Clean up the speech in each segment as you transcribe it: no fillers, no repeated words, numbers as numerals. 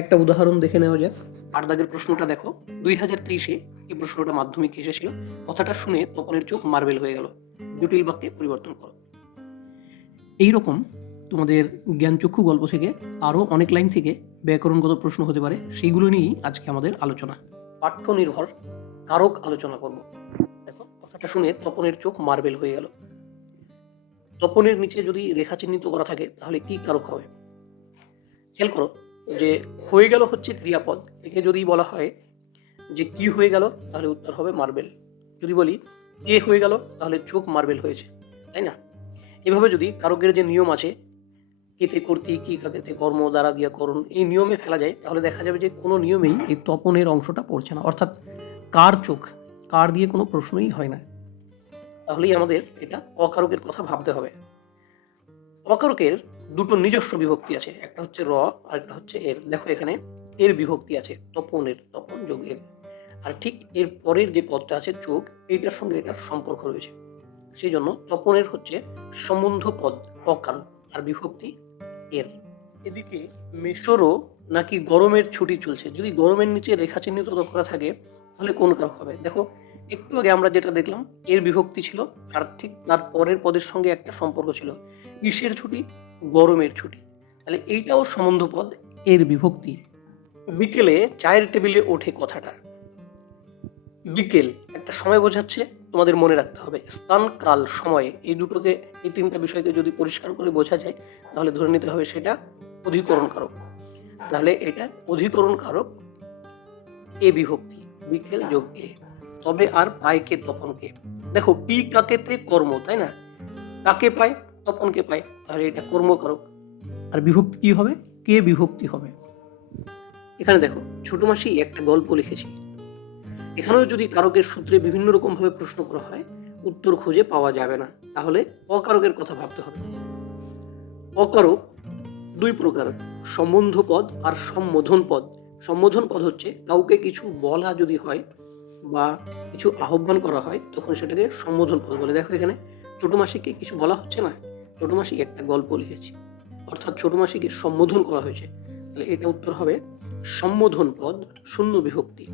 একটা উদাহরণ দেখে নেওয়া যাক। 8 দাগের প্রশ্নটা দেখো। 2023-এ এই প্রশ্নটা মাধ্যমিকে এসেছিল। কথাটা শুনে তপনের চোখ মার্বেল হয়ে গেল। জটিল বাক্যে পরিবর্তন করো। এইরকম তোমাদের জ্ঞানচক্ষু গল্প থেকে আরো অনেক লাইন থেকে ব্যাকরণগত প্রশ্ন হতে পারে, সেইগুলো নিয়েই আজকে আমাদের আলোচনা। পাঠ্য নির্ভর কারক আলোচনা করব। দেখো, কথাটা শুনে তপনের চোখ মার্বেল হয়ে গেল। তপনের নিচে যদি রেখা চিহ্নিত করা থাকে তাহলে কি কারক হবে? খেয়াল করো যে হয়ে গেল হচ্ছে ক্রিয়াপদ। একে যদি বলা হয় যে কি হয়ে গেল, তাহলে উত্তর হবে মার্বেল। যদি বলি কে হয়ে গেল, তাহলে চোখ মার্বেল হয়েছে, তাই না? এভাবে যদি কারকের যে নিয়ম আছে, কেতে কর্তৃ, কি কাকেতে কর্ম, দ্বারা দিয়া করণ, এই নিয়মে ফেলা যায়, তাহলে দেখা যাবে যে কোনো নিয়মেই এই তপনের অংশটা পড়ছে না। অর্থাৎ কার চোখ, কার দিয়ে কোনো প্রশ্নই হয় না। তাহলেই আমাদের এটা অকারকের কথা ভাবতে হবে। অকারকের দুটো নিজস্ব বিভক্তি আছে, একটা হচ্ছে র আর একটা হচ্ছে এর। দেখো এখানে এর বিভক্তি আছে, তপনের, তপন যোগ এর। আর ঠিক এর পরের যে পদটা আছে যোগ, এইটার সঙ্গে এটার সম্পর্ক রয়েছে। সেই জন্য তপনের হচ্ছে সম্বন্ধ পদ অকারক, আর বিভক্তি এর। এদিকে মেশরও নাকি গরমের ছুটি চলছে, যদি গরমের নিচে রেখা চিহ্নিত করা থাকে তাহলে কোন কারক হবে? দেখো একটু আগে আমরা যেটা দেখলাম, এর বিভক্তি ছিল আর ঠিক তার পরের পদের সঙ্গে একটা সম্পর্ক ছিল, গ্রীষ্মের ছুটি, গরমের ছুটি। তাহলে এইটাও সম্বন্ধ পদ, এর বিভক্তি। বিকেলে চায়ের টেবিলে ওঠে কথাটা। বিকেল একটা সময় বোঝাচ্ছে, তোমাদের মনে রাখতে হবে। স্থান, কাল, সময়, এই দুটোকে, এই তিনটা বিষয়কে যদি পরিষ্কার করে বোঝা যায় তাহলে ধরে নিতে হবে সেটা অধিকরণ কারক। তাহলে এটা অধিকরণ কারক, এ বিভক্তি, বিকেল যোগ এ। তবে আর পায় কে তপনকে? দেখো পি কাকেতে কর্ম, তাই না? কাকে পায়? তপনকে পায়, তাহলে এটা কর্মকারক। আর বিভক্তি কি হবে? কে বিভক্তি হবে। এখানে দেখো ছোট মাসি একটা গল্প লিখেছি। এখানেও যদি কারকের সূত্রে বিভিন্ন রকম ভাবে প্রশ্ন করা হয়, উত্তর খুঁজে পাওয়া যাবে না, তাহলে অকারকের কথা ভাবতে হবে। অকারক দুই প্রকার, সম্বন্ধ পদ আর সম্বোধন পদ। সম্বোধন পদ হচ্ছে কাউকে কিছু বলা যদি হয় বা কিছু আহ্বান করা হয়, তখন সেটাকে সম্বোধন পদ বলে। দেখো এখানে ছোট মাসিকে কিছু বলা হচ্ছে না, ছোট মাসি একটা গল্প লিখেছি, অর্থাৎ ছোট মাসিকে সম্বোধন করা হয়েছে। তাহলে এটা উত্তর হবে সম্বোধন পদ, শূন্য বিভক্তি।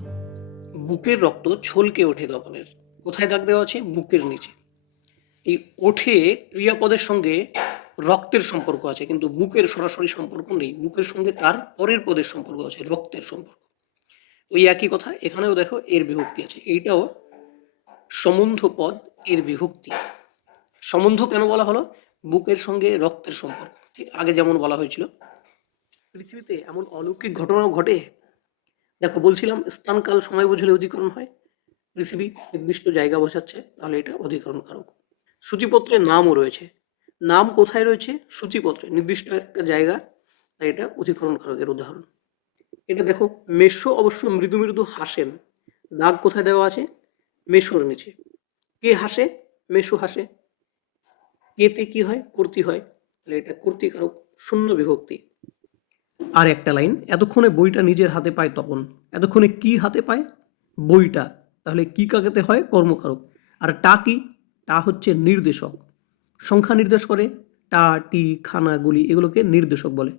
বুকের রক্ত ছলকে ওঠে তপনের। কোথায় দাগ দেওয়া আছে? বুকের নিচে। এই ওঠে ক্রিয়াপদের সঙ্গে রক্তের সম্পর্ক আছে, কিন্তু বুকের সরাসরি সম্পর্ক নেই। বুকের সঙ্গে তার পরের পদের সম্পর্ক আছে, রক্তের সম্পর্ক। ওই একই কথা এখানেও দেখো এর বিভক্তি আছে, এইটাও সম্বন্ধ পদ, এর বিভক্তি। সম্বন্ধ কেন বলা হলো? বুকের সঙ্গে রক্তের সম্পর্ক, ঠিক আগে যেমন বলা হয়েছিল। পৃথিবীতে এমন অলৌকিক ঘটনাও ঘটে। দেখো বলছিলাম স্থানকাল সময় বুঝলে অধিকরণ হয়। পৃথিবী নির্দিষ্ট জায়গা বোঝাচ্ছে, তাহলে এটা অধিকরণ কারক। সূচিপত্রের নামও রয়েছে। নাম কোথায় রয়েছে? সূচিপত্রে, নির্দিষ্ট একটা জায়গা, তাই এটা অধিকরণ কারকের উদাহরণ। এটা দেখো মেষ অবশ্য মৃদু মৃদু হাসেন। দাগ কোথায় দেওয়া আছে? মেষর নিচে। কে হাসে? মেষ হাসে। কেতে কি হয়? কর্তৃ হয়, তাহলে এটা কর্তৃকারক, শূন্য বিভক্তি। আর একটা লাইন, এতক্ষণে বইটা নিজের হাতে পায় তপন। এতক্ষণে কি হাতে পায়? বইটা। তাহলে কি কাকেতে হয়? কর্মকারক। আর টা কি? টা হচ্ছে নির্দেশক, সংখ্যা নির্দেশ করে। টা, টি, খানা, গুলি, এগুলোকে নির্দেশক বলে।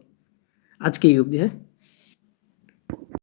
আজকে এই অবধি। হ্যাঁ।